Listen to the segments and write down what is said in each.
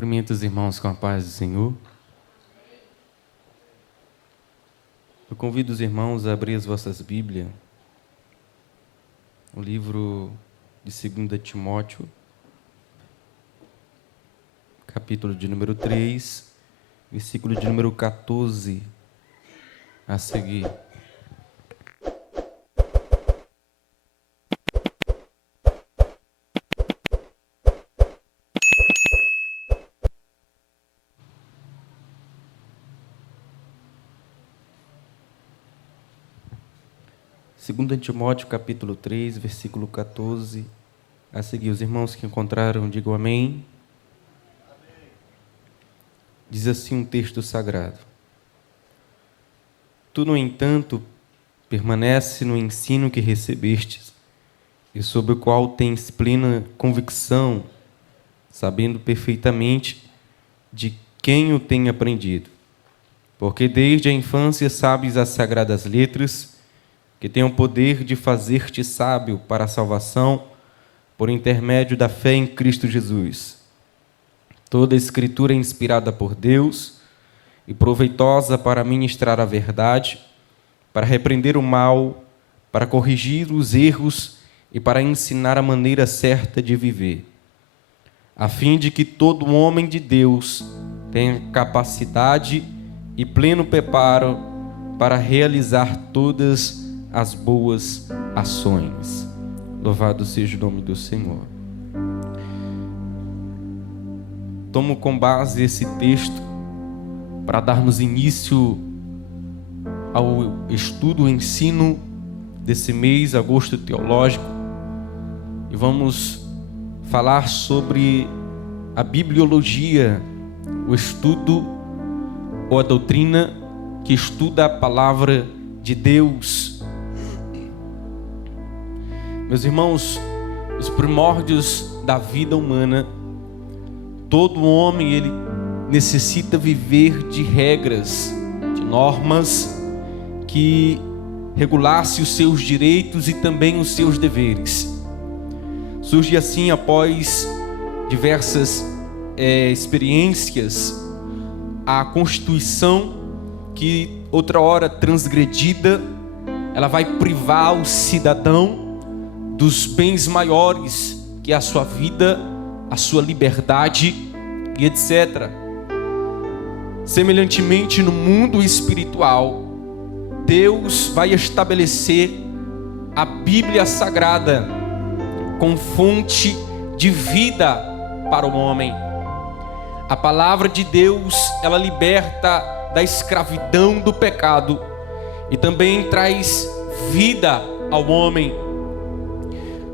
Cumprimento os irmãos com a paz do Senhor. Eu convido os irmãos a abrir as vossas Bíblias, o livro de 2 Timóteo, capítulo de número 3, versículo de número 14 a seguir. Segundo Timóteo, capítulo 3, versículo 14 a seguir. Os irmãos que encontraram, digam amém. Diz assim um texto sagrado: Tu, no entanto, permanece no ensino que recebestes, e sobre o qual tens plena convicção, sabendo perfeitamente de quem o tem aprendido. Porque desde a infância sabes as sagradas letras, que têm o poder de fazer-te sábio para a salvação por intermédio da fé em Cristo Jesus. Toda a Escritura é inspirada por Deus e proveitosa para ministrar a verdade, para repreender o mal, para corrigir os erros e para ensinar a maneira certa de viver, a fim de que todo homem de Deus tenha capacidade e pleno preparo para realizar todas as boas ações. Louvado seja o nome do Senhor. Tomo com base esse texto para darmos início ao estudo, o ensino desse mês, agosto teológico, e vamos falar sobre a bibliologia, o estudo ou a doutrina que estuda a palavra de Deus. Meus irmãos, os primórdios da vida humana, todo homem ele necessita viver de regras, de normas que regulassem os seus direitos e também os seus deveres. Surge assim, após diversas experiências, a Constituição, que outra hora transgredida, ela vai privar o cidadão dos bens maiores, que é a sua vida, a sua liberdade e etc. Semelhantemente, no mundo espiritual, Deus vai estabelecer a Bíblia Sagrada com fonte de vida para o homem. A palavra de Deus, ela liberta da escravidão do pecado e também traz vida ao homem.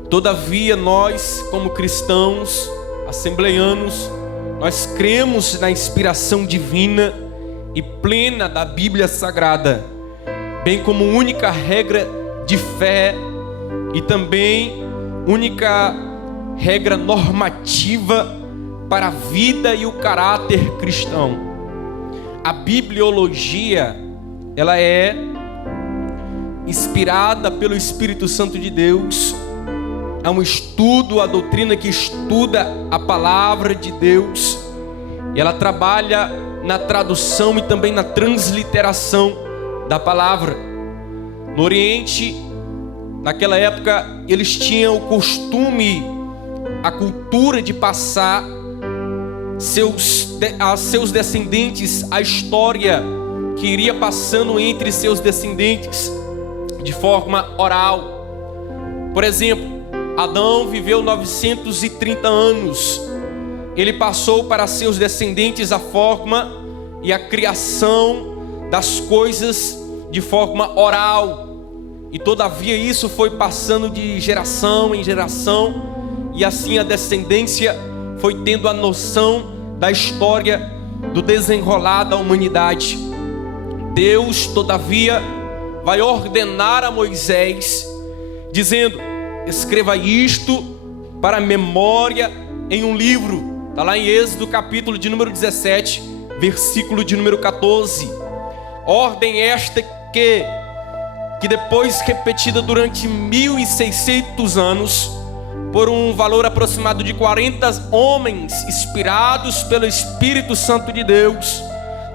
Todavia, nós, como cristãos, assembleianos, nós cremos na inspiração divina e plena da Bíblia Sagrada, bem como única regra de fé e também única regra normativa para a vida e o caráter cristão. A bibliologia, ela é inspirada pelo Espírito Santo de Deus. É um estudo, a doutrina que estuda a palavra de Deus, e ela trabalha na tradução e também na transliteração da palavra. No Oriente, naquela época, eles tinham o costume, a cultura de passar a seus descendentes a história que iria passando entre seus descendentes de forma oral. Por exemplo, Adão viveu 930 anos. Ele passou para seus descendentes a forma e a criação das coisas de forma oral. E todavia isso foi passando de geração em geração, e assim a descendência foi tendo a noção da história do desenrolar da humanidade. Deus, todavia, vai ordenar a Moisés, dizendo: escreva isto para memória em um livro. Está lá em Êxodo, capítulo de número 17, versículo de número 14. Ordem esta que depois repetida durante 1600 anos, por um valor aproximado de 40 homens inspirados pelo Espírito Santo de Deus,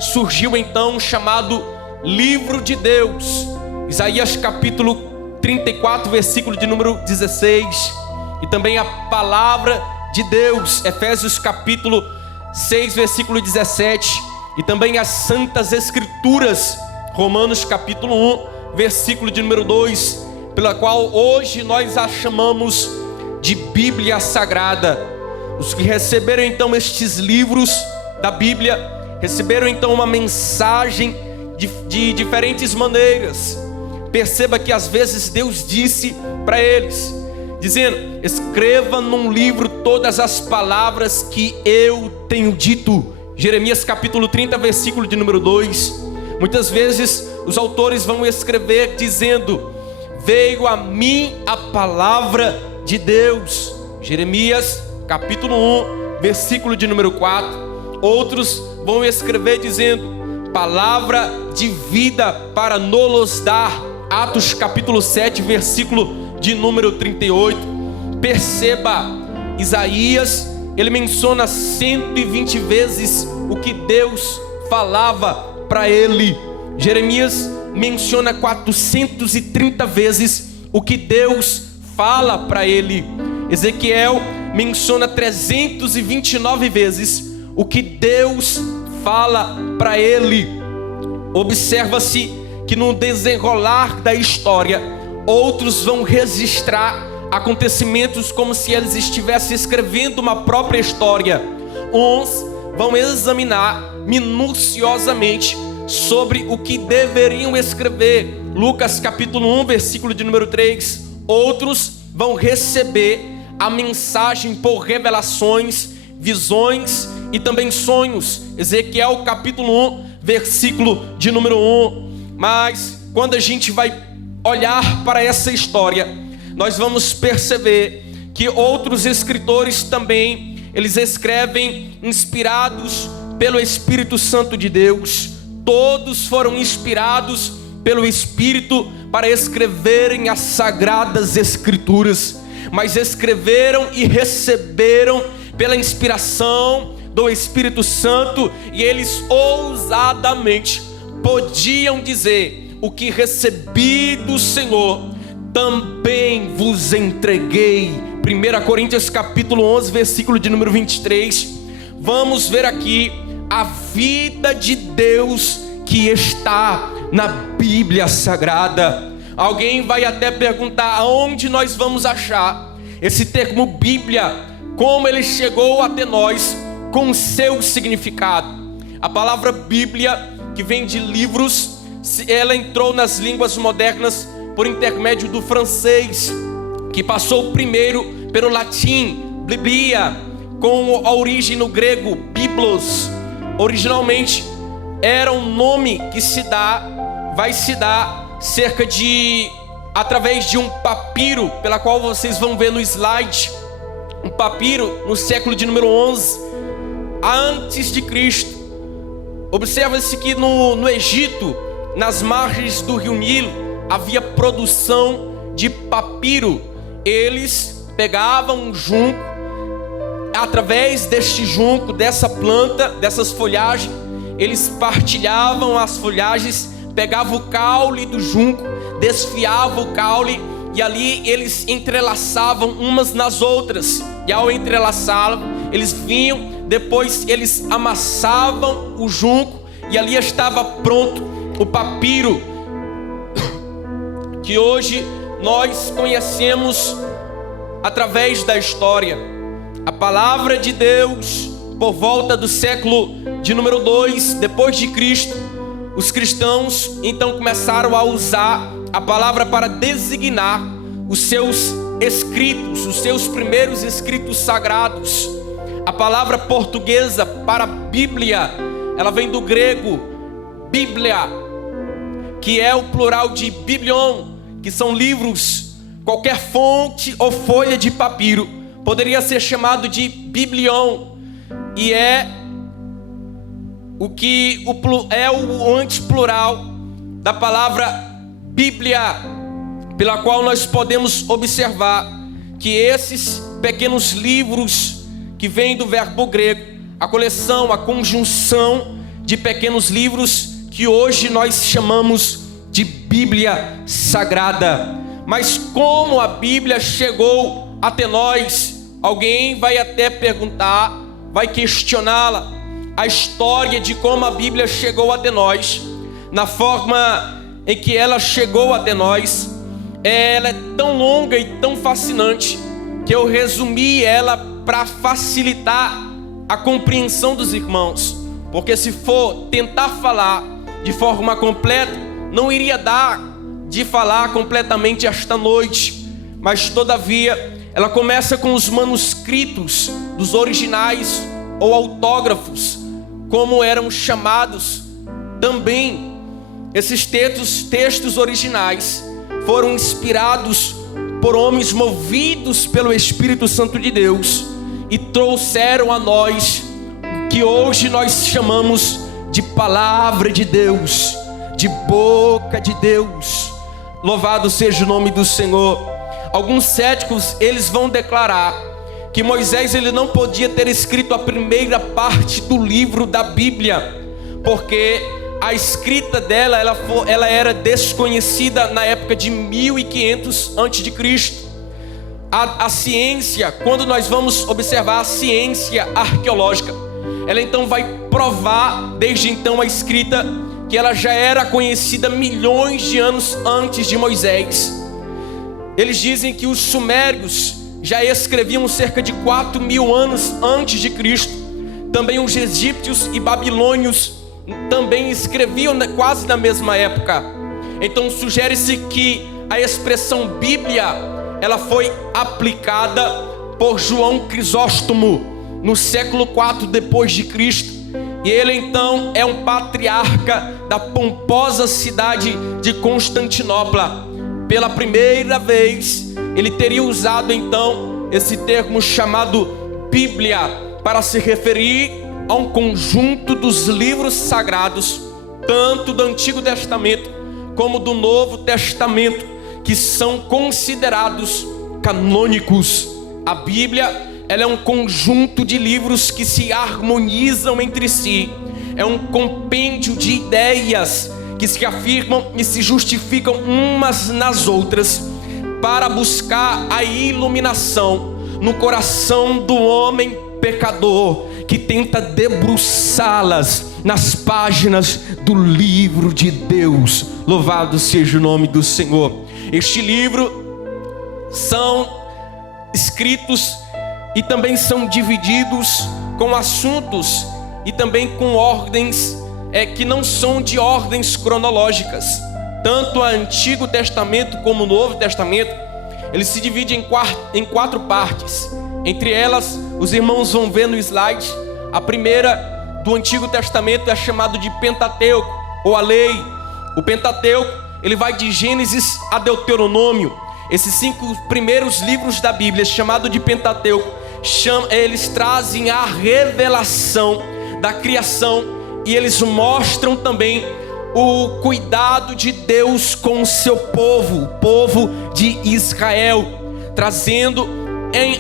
surgiu então o chamado Livro de Deus. Isaías capítulo 34, versículo de número 16, e também a palavra de Deus, Efésios capítulo 6, versículo 17, e também as Santas Escrituras, Romanos capítulo 1, versículo de número 2, pela qual hoje nós a chamamos de Bíblia Sagrada. Os que receberam então estes livros da Bíblia, receberam então uma mensagem de diferentes maneiras. Perceba que às vezes Deus disse para eles, dizendo: escreva num livro todas as palavras que eu tenho dito. Jeremias capítulo 30, versículo de número 2. Muitas vezes os autores vão escrever dizendo: veio a mim a palavra de Deus. Jeremias capítulo 1, versículo de número 4. Outros vão escrever dizendo: palavra de vida para nos dar. Atos capítulo 7, versículo de número 38. Perceba, Isaías, ele menciona 120 vezes o que Deus falava para ele. Jeremias menciona 430 vezes o que Deus fala para ele. Ezequiel menciona 329 vezes o que Deus fala para ele. Observa-se que no desenrolar da história, outros vão registrar acontecimentos como se eles estivessem escrevendo uma própria história. Uns vão examinar minuciosamente sobre o que deveriam escrever. Lucas capítulo 1, versículo de número 3. Outros vão receber a mensagem por revelações, visões e também sonhos. Ezequiel capítulo 1, versículo de número 1. Mas quando a gente vai olhar para essa história, nós vamos perceber que outros escritores também, eles escrevem inspirados pelo Espírito Santo de Deus. Todos foram inspirados pelo Espírito para escreverem as Sagradas Escrituras, mas escreveram e receberam pela inspiração do Espírito Santo, e eles ousadamente podiam dizer: o que recebi do Senhor, também vos entreguei. 1 Coríntios capítulo 11, versículo de número 23. Vamos ver aqui a vida de Deus que está na Bíblia Sagrada. Alguém vai até perguntar: aonde nós vamos achar esse termo Bíblia? Como ele chegou até nós com o seu significado? A palavra Bíblia, que vem de livros, ela entrou nas línguas modernas por intermédio do francês, que passou primeiro pelo latim, Biblia, com a origem no grego, Biblos. Originalmente era um nome que vai se dar através de um papiro, pela qual vocês vão ver no slide. Um papiro no século de número 11 antes de Cristo. Observa-se que no Egito, nas margens do rio Nilo, havia produção de papiro. Eles pegavam um junco, através deste junco, dessa planta, dessas folhagens, eles partilhavam as folhagens, pegavam o caule do junco, desfiavam o caule, e ali eles entrelaçavam umas nas outras. E ao entrelaçá-las, eles vinham, depois eles amassavam o junco, e ali estava pronto o papiro, que hoje nós conhecemos através da história. A palavra de Deus, por volta do século de número 2 depois de Cristo, os cristãos então começaram a usar a palavra para designar os seus escritos, os seus primeiros escritos sagrados. A palavra portuguesa para Bíblia, ela vem do grego Bíblia, que é o plural de biblion, que são livros. Qualquer fonte ou folha de papiro poderia ser chamado de biblion, e é o antiplural da palavra Bíblia, pela qual nós podemos observar que esses pequenos livros que vêm do verbo grego, a coleção, a conjunção de pequenos livros que hoje nós chamamos de Bíblia Sagrada. Mas como a Bíblia chegou até nós? Alguém vai até perguntar, vai questioná-la, a história de como a Bíblia chegou até nós, na forma em que ela chegou até nós. Ela é tão longa e tão fascinante que eu resumi ela para facilitar a compreensão dos irmãos, porque se for tentar falar de forma completa, não iria dar de falar completamente esta noite. Mas todavia ela começa com os manuscritos dos originais ou autógrafos, como eram chamados também. Esses textos originais foram inspirados por homens movidos pelo Espírito Santo de Deus e trouxeram a nós o que hoje nós chamamos de palavra de Deus, de boca de Deus. Louvado seja o nome do Senhor. Alguns céticos, eles vão declarar que Moisés ele não podia ter escrito a primeira parte do livro da Bíblia, porque a escrita dela ela era desconhecida na época de 1500 a.C. A ciência, quando nós vamos observar a ciência arqueológica, ela então vai provar desde então a escrita que ela já era conhecida milhões de anos antes de Moisés. Eles dizem que os sumérios já escreviam cerca de 4.000 anos antes de Cristo. Também os egípcios e babilônios também escreviam quase na mesma época. Então sugere-se que a expressão Bíblia, ela foi aplicada por João Crisóstomo no século IV depois de Cristo. E ele então é um patriarca da pomposa cidade de Constantinopla. Pela primeira vez, ele teria usado então esse termo chamado Bíblia para se referir a um conjunto dos livros sagrados, tanto do Antigo Testamento como do Novo Testamento, que são considerados canônicos. A Bíblia, ela é um conjunto de livros que se harmonizam entre si. É um compêndio de ideias que se afirmam e se justificam umas nas outras para buscar a iluminação no coração do homem pecador que tenta debruçá-las nas páginas do livro de Deus. Louvado seja o nome do Senhor. Este livro são escritos e também são divididos com assuntos e também com ordens que não são de ordens cronológicas. Tanto o Antigo Testamento como o Novo Testamento, ele se divide em quatro partes. Entre elas, os irmãos vão ver no slide, a primeira do Antigo Testamento é chamado de Pentateuco, ou a lei. O Pentateuco, ele vai de Gênesis a Deuteronômio. Esses 5 primeiros livros da Bíblia, chamado de Pentateuco, eles trazem a revelação da criação e eles mostram também o cuidado de Deus com o seu povo, o povo de Israel, trazendo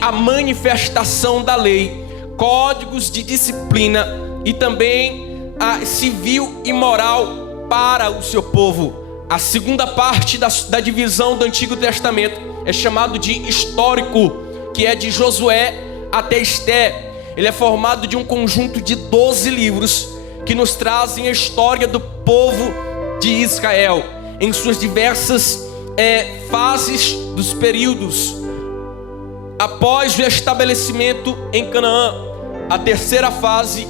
a manifestação da lei, códigos de disciplina e também a civil e moral para o seu povo. A segunda parte da divisão do Antigo Testamento é chamado de histórico, que é de Josué até Esté. Ele é formado de um conjunto de 12 livros que nos trazem a história do povo de Israel em suas diversas fases dos períodos. Após o estabelecimento em Canaã, a terceira fase,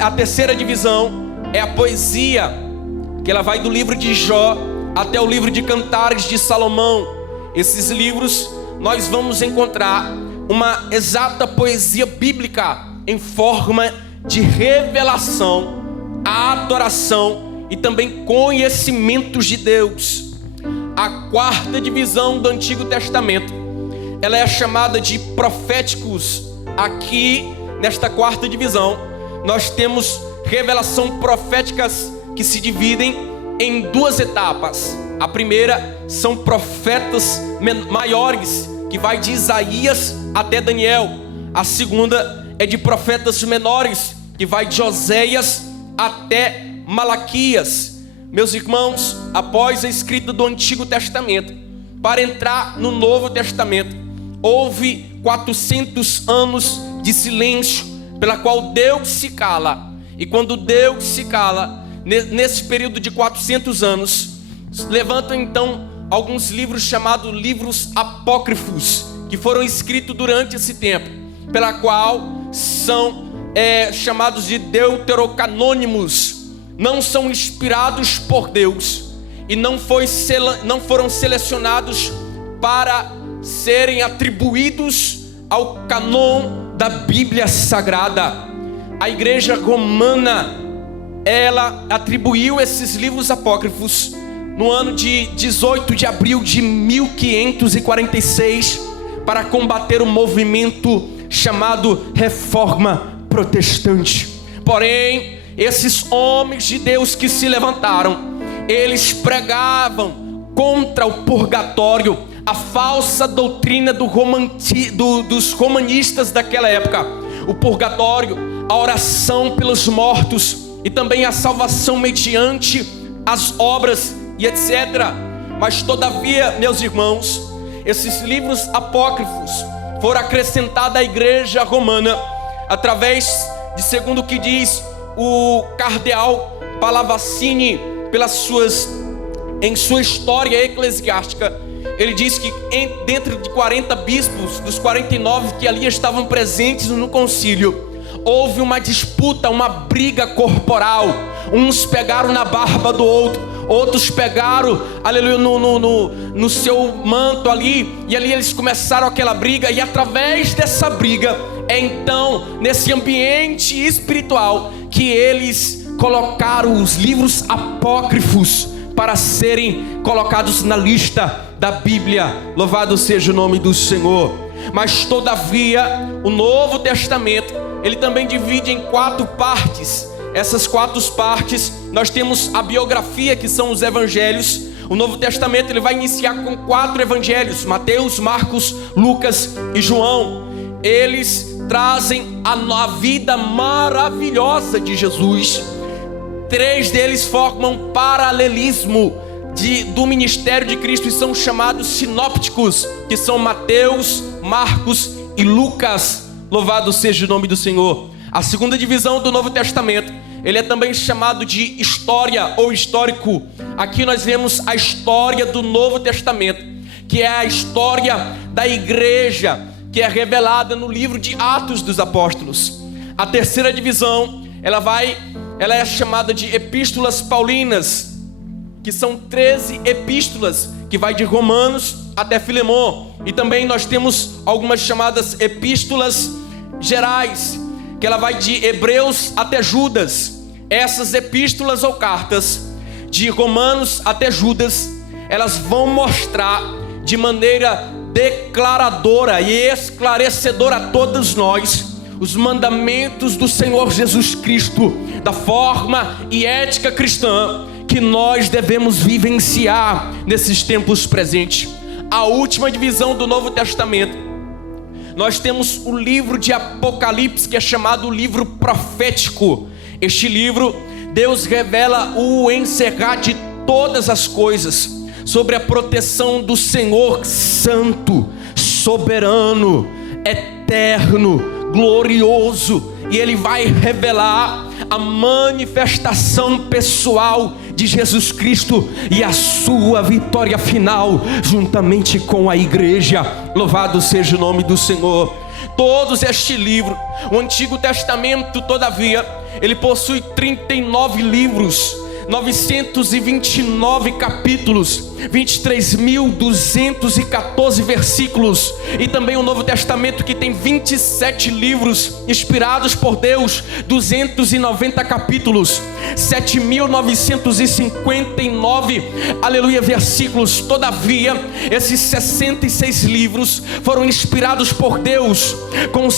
a terceira divisão é a poesia, que ela vai do livro de Jó até o livro de Cantares de Salomão. Esses livros nós vamos encontrar uma exata poesia bíblica em forma de revelação, adoração e também conhecimentos de Deus. A quarta divisão do Antigo Testamento, ela é chamada de proféticos. Aqui, nesta quarta divisão, nós temos revelação proféticas que se dividem em 2 etapas. A primeira são profetas maiores, que vai de Isaías até Daniel. A segunda é de profetas menores, que vai de Oséias até Malaquias. Meus irmãos, após a escrita do Antigo Testamento, para entrar no Novo Testamento, houve 400 anos de silêncio, pela qual Deus se cala. E quando Deus se cala, nesse período de 400 anos, levantam então alguns livros chamados livros apócrifos, que foram escritos durante esse tempo, pela qual são chamados de deuterocanônimos. Não são inspirados por Deus e não foram selecionados para serem atribuídos ao canon da Bíblia Sagrada. A Igreja Romana, ela atribuiu esses livros apócrifos no ano de 18 de abril de 1546 para combater o movimento chamado Reforma Protestante. Porém, esses homens de Deus que se levantaram, eles pregavam contra o purgatório, a falsa doutrina dos romanistas daquela época. O purgatório, a oração pelos mortos e também a salvação mediante as obras e etc. Mas todavia, meus irmãos, esses livros apócrifos foram acrescentados à Igreja Romana através de, segundo o que diz o cardeal Pallavicini, em sua história eclesiástica, ele diz que dentro de 40 bispos, dos 49 que ali estavam presentes no concílio, houve uma disputa, uma briga corporal. Uns pegaram na barba do outro, outros pegaram, aleluia, no seu manto ali, e ali eles começaram aquela briga, e através dessa briga, então, nesse ambiente espiritual, que eles colocaram os livros apócrifos para serem colocados na lista da Bíblia. Louvado seja o nome do Senhor. Mas todavia, o Novo Testamento, ele também divide em 4 partes. Essas 4 partes, nós temos a biografia, que são os evangelhos. O Novo Testamento, ele vai iniciar com 4 evangelhos: Mateus, Marcos, Lucas e João. Eles trazem a vida maravilhosa de Jesus. 3 deles formam paralelismo do ministério de Cristo e são chamados sinópticos, que são Mateus, Marcos e Lucas. Louvado seja o nome do Senhor. A segunda divisão do Novo Testamento, ele é também chamado de história ou histórico. Aqui nós vemos a história do Novo Testamento, que é a história da igreja, que é revelada no livro de Atos dos Apóstolos. A terceira divisão, ela é chamada de epístolas paulinas, que são 13 epístolas, que vai de Romanos até Filemon. E também nós temos algumas chamadas epístolas gerais, que ela vai de Hebreus até Judas. Essas epístolas ou cartas, de Romanos até Judas, elas vão mostrar de maneira declaradora e esclarecedora a todos nós os mandamentos do Senhor Jesus Cristo, da forma e ética cristã que nós devemos vivenciar nesses tempos presentes. A última divisão do Novo Testamento, nós temos o livro de Apocalipse, que é chamado o livro profético. Este livro, Deus revela o encerrar de todas as coisas, sobre a proteção do Senhor santo, soberano, eterno, glorioso. E Ele vai revelar a manifestação pessoal de Jesus Cristo e a sua vitória final juntamente com a igreja. Louvado seja o nome do Senhor. Todos este livro, o Antigo Testamento, todavia, ele possui 39 livros, 929 capítulos, 23.214 versículos, e também o Novo Testamento, que tem 27 livros inspirados por Deus, 290 capítulos, 7.959, aleluia, versículos. Todavia, esses 66 livros foram inspirados por Deus com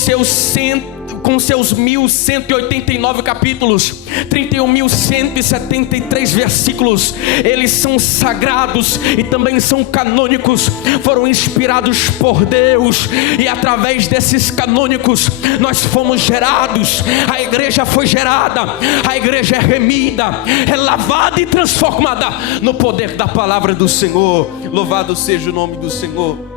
com seus 1189 capítulos, 31.173 versículos, eles são sagrados e também são canônicos, foram inspirados por Deus, e através desses canônicos nós fomos gerados, a igreja foi gerada, a igreja é remida, é lavada e transformada no poder da palavra do Senhor. Louvado seja o nome do Senhor.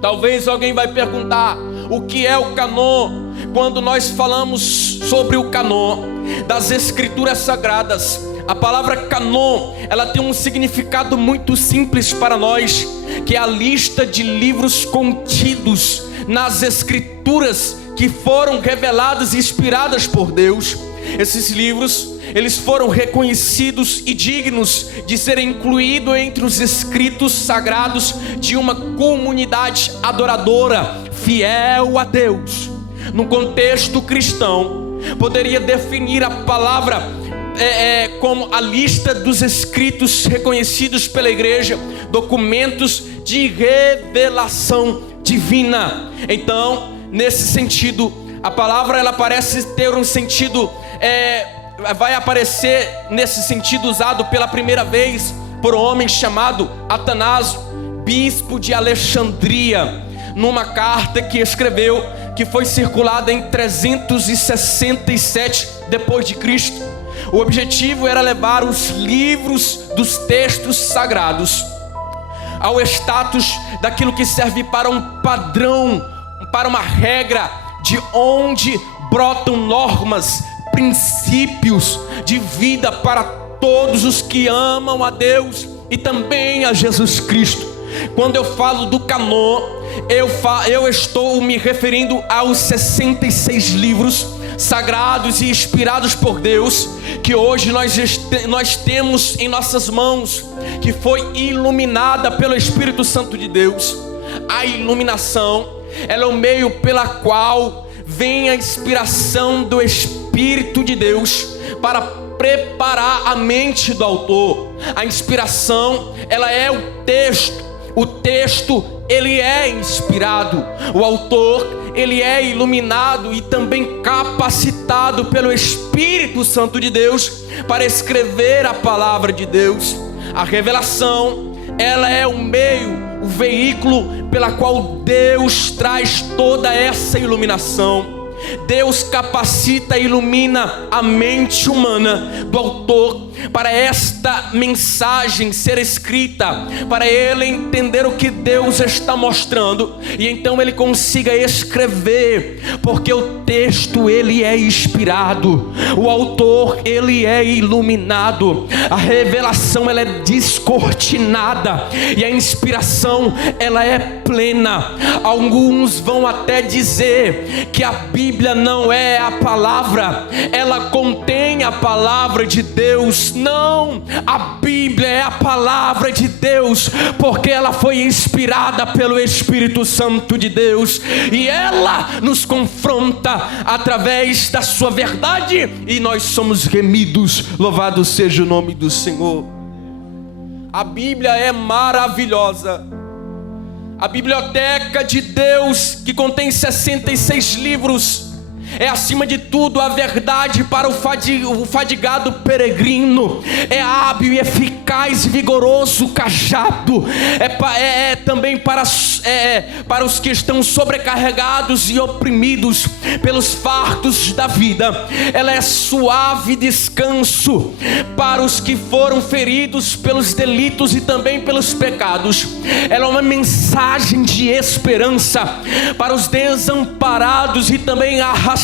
Talvez alguém vai perguntar: o que é o cânon? Quando nós falamos sobre o cânon das escrituras sagradas, a palavra cânon, ela tem um significado muito simples para nós, que é a lista de livros contidos nas escrituras que foram reveladas e inspiradas por Deus. Esses livros, eles foram reconhecidos e dignos de serem incluídos entre os escritos sagrados de uma comunidade adoradora, fiel a Deus. No contexto cristão, poderia definir a palavra como a lista dos escritos reconhecidos pela igreja, documentos de revelação divina. Então, nesse sentido, a palavra ela parece ter um sentido, vai aparecer nesse sentido usado pela primeira vez por um homem chamado Atanásio, bispo de Alexandria, numa carta que escreveu, que foi circulada em 367 depois de Cristo. O objetivo era levar os livros dos textos sagrados ao status daquilo que serve para um padrão, para uma regra, de onde brotam normas, princípios de vida para todos os que amam a Deus e também a Jesus Cristo. Quando eu falo do cânon, eu estou me referindo aos 66 livros sagrados e inspirados por Deus, que hoje nós temos em nossas mãos, que foi iluminada pelo Espírito Santo de Deus. A iluminação, ela é o meio pela qual vem a inspiração do Espírito de Deus para preparar a mente do autor. A inspiração, ela é o texto. O texto, ele é inspirado. O autor, ele é iluminado e também capacitado pelo Espírito Santo de Deus para escrever a palavra de Deus. A revelação, ela é o meio, o veículo pela qual Deus traz toda essa iluminação. Deus capacita e ilumina a mente humana do autor para esta mensagem ser escrita, para ele entender o que Deus está mostrando e então ele consiga escrever, porque o texto ele é inspirado, o autor ele é iluminado, a revelação ela é descortinada e a inspiração ela é plena. Alguns vão até dizer que a Bíblia não é a palavra, ela contém a palavra de Deus. Não, a Bíblia é a palavra de Deus, porque ela foi inspirada pelo Espírito Santo de Deus e ela nos confronta através da sua verdade e nós somos remidos. Louvado seja o nome do Senhor. A Bíblia é maravilhosa. A biblioteca de Deus, que contém 66 livros, é acima de tudo a verdade para o fadigado peregrino, é hábil e eficaz e vigoroso cajado, é também para os que estão sobrecarregados e oprimidos pelos fardos da vida. Ela é suave descanso para os que foram feridos pelos delitos e também pelos pecados. Ela é uma mensagem de esperança para os desamparados e também arrastados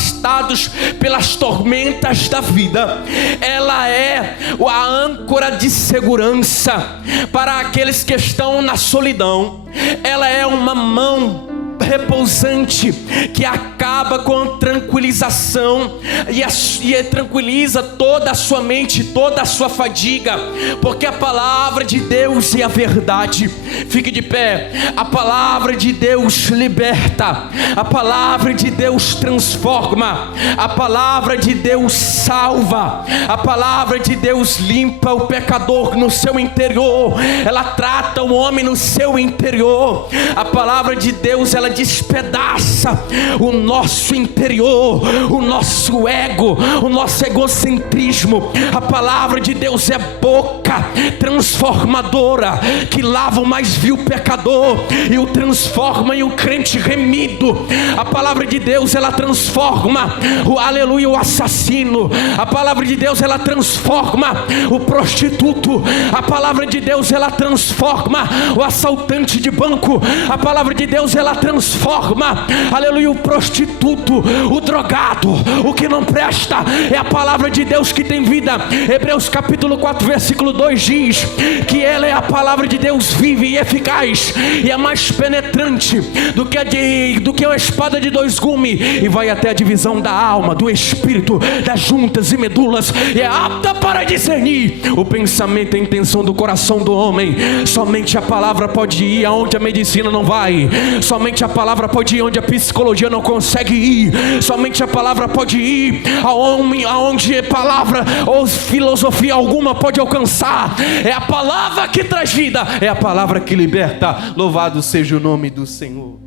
pelas tormentas da vida. Ela é a âncora de segurança para aqueles que estão na solidão. Ela é uma mão repousante que acaba com a tranquilização e tranquiliza toda a sua mente, toda a sua fadiga, porque a palavra de Deus é a verdade. Fique de pé. A palavra de Deus liberta, a palavra de Deus transforma, a palavra de Deus salva, a palavra de Deus limpa o pecador no seu interior, ela trata o homem no seu interior. A palavra de Deus, ela despedaça o nosso interior, o nosso ego, o nosso egocentrismo. A palavra de Deus é boca transformadora, que lava o mais vil pecador e o transforma em um crente remido. A palavra de Deus, ela transforma o assassino. A palavra de Deus, ela transforma o prostituto. A palavra de Deus, ela transforma o assaltante de banco. A palavra de Deus, ela transforma, aleluia, o prostituto, o drogado, o que não presta. É a palavra de Deus que tem vida. Hebreus capítulo 4 versículo 2 diz que ela é a palavra de Deus viva e eficaz, e é mais penetrante do que uma espada de dois gumes, e vai até a divisão da alma, do espírito, das juntas e medulas, e é apta para discernir o pensamento e a intenção do coração do homem. Somente a palavra pode ir aonde a medicina não vai. Somente a palavra pode ir onde a psicologia não consegue ir. Somente a palavra pode ir aonde palavra ou filosofia alguma pode alcançar. É a palavra que traz vida, é a palavra que liberta. Louvado seja o nome do Senhor.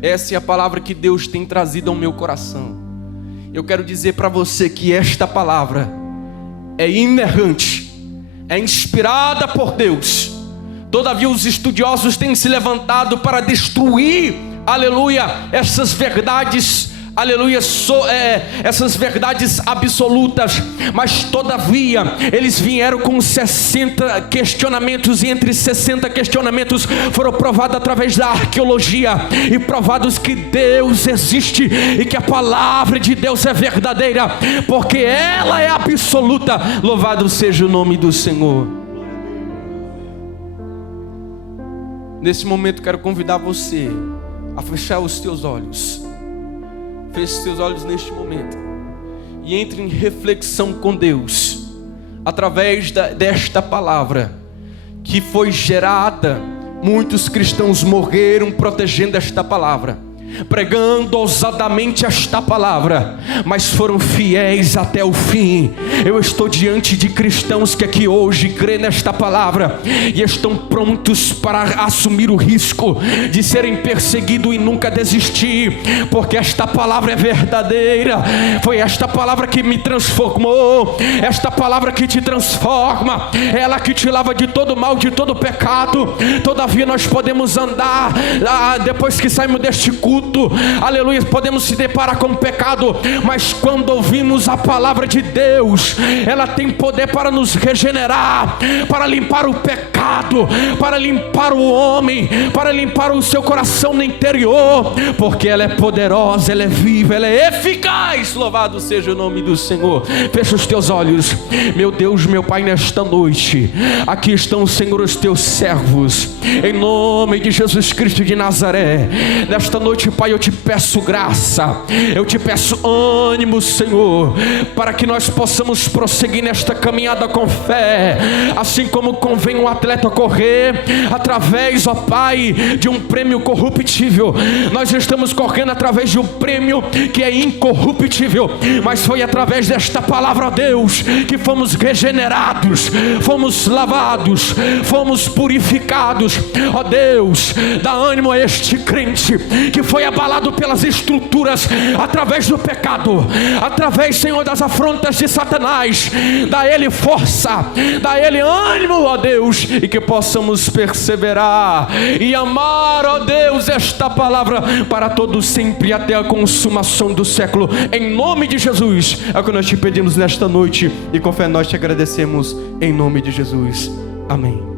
Essa é a palavra que Deus tem trazido ao meu coração. Eu quero dizer para você que esta palavra é inerrante, é inspirada por Deus. Todavia os estudiosos têm se levantado para destruir, aleluia, essas verdades, aleluia, essas verdades absolutas. Mas todavia eles vieram com 60 questionamentos, e entre 60 questionamentos foram provados através da arqueologia, e provados que Deus existe e que a palavra de Deus é verdadeira, porque ela é absoluta. Louvado seja o nome do Senhor. Nesse momento quero convidar você a fechar os teus olhos. Feche seus olhos neste momento e entre em reflexão com Deus através desta palavra que foi gerada. Muitos cristãos morreram protegendo esta palavra, pregando ousadamente esta palavra, mas foram fiéis até o fim. Eu estou diante de cristãos que aqui hoje crê nesta palavra e estão prontos para assumir o risco de serem perseguidos e nunca desistir, porque esta palavra é verdadeira. Foi esta palavra que me transformou, esta palavra que te transforma, ela que te lava de todo mal, de todo pecado. Todavia nós podemos andar, depois que saímos deste culto, aleluia, podemos se deparar com o pecado, mas quando ouvimos a palavra de Deus, ela tem poder para nos regenerar, para limpar o pecado, para limpar o homem, para limpar o seu coração no interior, porque ela é poderosa, ela é viva, ela é eficaz. Louvado seja o nome do Senhor. Fecha os teus olhos. Meu Deus, meu Pai, nesta noite aqui estão, Senhor, os teus servos, em nome de Jesus Cristo de Nazaré. Nesta noite, Pai, eu te peço graça, eu te peço ânimo, Senhor, para que nós possamos prosseguir nesta caminhada com fé, assim como convém um atleta correr através, ó Pai, de um prêmio corruptível. Nós estamos correndo através de um prêmio que é incorruptível, mas foi através desta palavra, ó Deus, que fomos regenerados, fomos lavados, fomos purificados. Ó Deus, dá ânimo a este crente que foi abalado pelas estruturas, através do pecado, através, Senhor, das afrontas de Satanás. Dá ele força, dá ele ânimo, ó Deus, e que possamos perseverar e amar, ó Deus, esta palavra para todos sempre, até a consumação do século. Em nome de Jesus é o que nós te pedimos nesta noite, e com fé nós te agradecemos, em nome de Jesus. Amém.